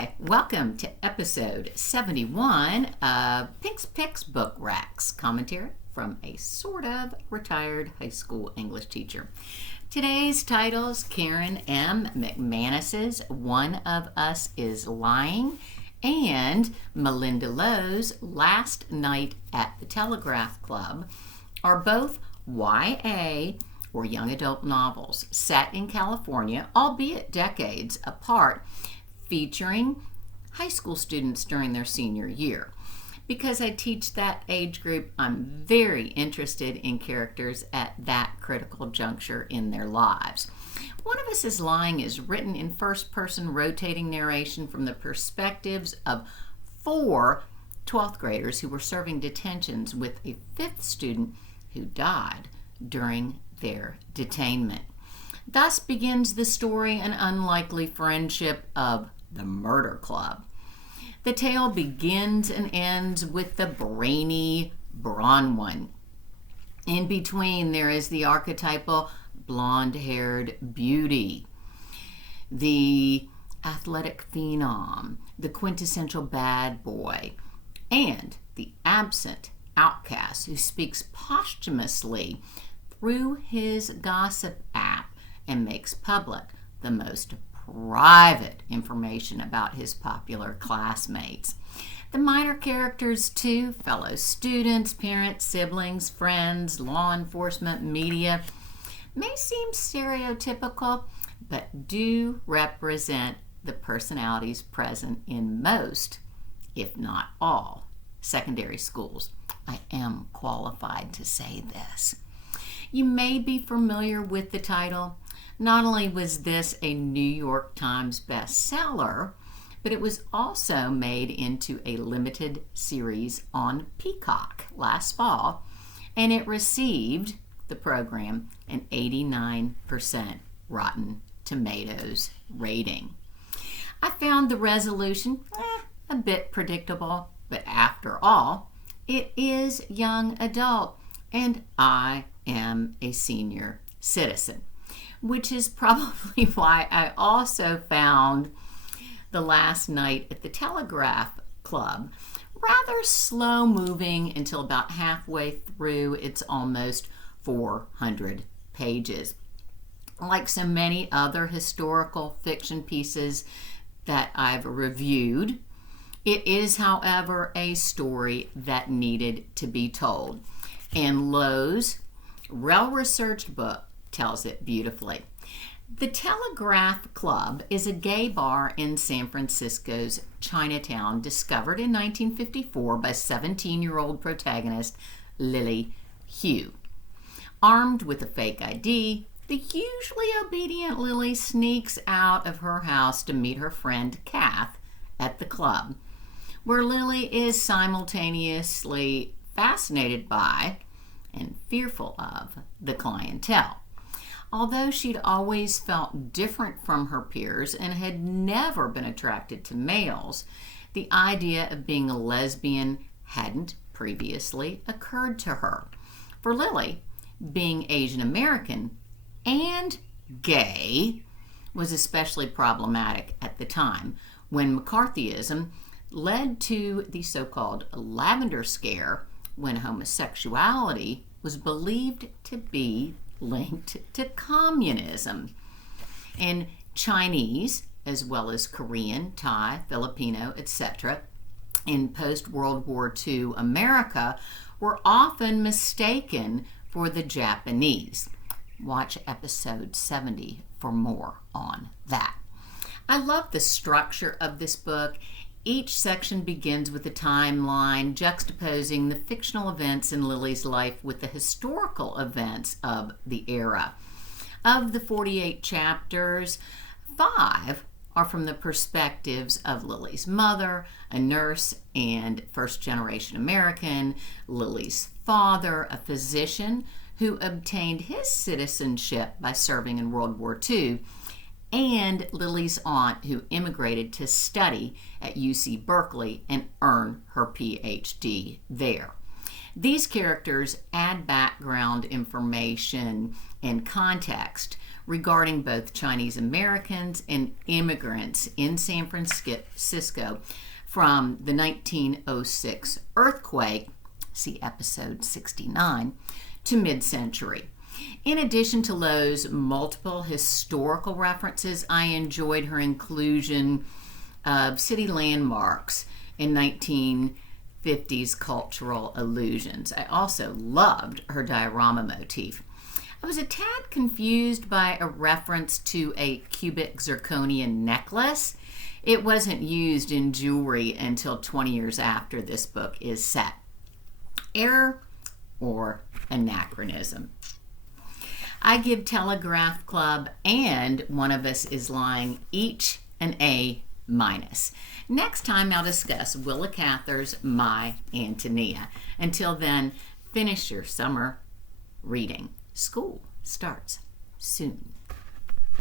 Hi, welcome to episode 71 of Pink's Picks Book Racks, commentary from a sort of retired high school English teacher. Today's titles: Karen M. McManus's One of Us is Lying and Malinda Lo's Last Night at the Telegraph Club, are both YA or young adult novels set in California, albeit decades apart, featuring high school students during their senior year. Because I teach that age group, I'm very interested in characters at that critical juncture in their lives. One of Us is Lying is written in first-person rotating narration from the perspectives of 4 12th graders who were serving detentions with a 5th student who died during their detainment. Thus begins the story and unlikely friendship of the murder club. The tale begins and ends with the brainy Bronwyn. In between, there is the archetypal blonde-haired beauty, the athletic phenom, the quintessential bad boy, and the absent outcast who speaks posthumously through his gossip app and makes public the most private information about his popular classmates. The minor characters too, fellow students, parents, siblings, friends, law enforcement, media, may seem stereotypical, but do represent the personalities present in most, if not all, secondary schools. I am qualified to say this. You may be familiar with the title. Not only was this a New York Times bestseller, but it was also made into a limited series on Peacock last fall, and it received, the program, an 89% Rotten Tomatoes rating. I found the resolution a bit predictable, but after all, it is young adult, and I am a senior citizen, which is probably why I also found The Last Night at the Telegraph Club rather slow moving until about halfway through its almost 400 pages. Like so many other historical fiction pieces that I've reviewed, it is, however, a story that needed to be told. And Lo's well-researched book tells it beautifully. The Telegraph Club is a gay bar in San Francisco's Chinatown, discovered in 1954 by 17-year-old protagonist Lily Hugh. Armed with a fake ID, the hugely obedient Lily sneaks out of her house to meet her friend Kath at the club, where Lily is simultaneously fascinated by and fearful of the clientele. Although she'd always felt different from her peers and had never been attracted to males, the idea of being a lesbian hadn't previously occurred to her. For Lily, being Asian American and gay was especially problematic at the time, when McCarthyism led to the so-called Lavender Scare, when homosexuality was believed to be linked to communism. And Chinese, as well as Korean, Thai, Filipino, etc., in post-World War II America were often mistaken for the Japanese. Watch episode 70 for more on that. I love the structure of this book. Each section begins with a timeline juxtaposing the fictional events in Lily's life with the historical events of the era. Of the 48 chapters, 5 are from the perspectives of Lily's mother, a nurse and first-generation American, Lily's father, a physician who obtained his citizenship by serving in World War II, and Lily's aunt, who immigrated to study at UC Berkeley and earn her PhD there. These characters add background information and context regarding both Chinese Americans and immigrants in San Francisco from the 1906 earthquake, see episode 69, to mid-century. In addition to Lo's multiple historical references, I enjoyed her inclusion of city landmarks in 1950s cultural allusions. I also loved her diorama motif. I was a tad confused by a reference to a cubic zirconian necklace. It wasn't used in jewelry until 20 years after this book is set. Error or anachronism? I give Telegraph Club and One of Us is Lying each an A-. Next time I'll discuss Willa Cather's My Antonia. Until then, finish your summer reading. School starts soon.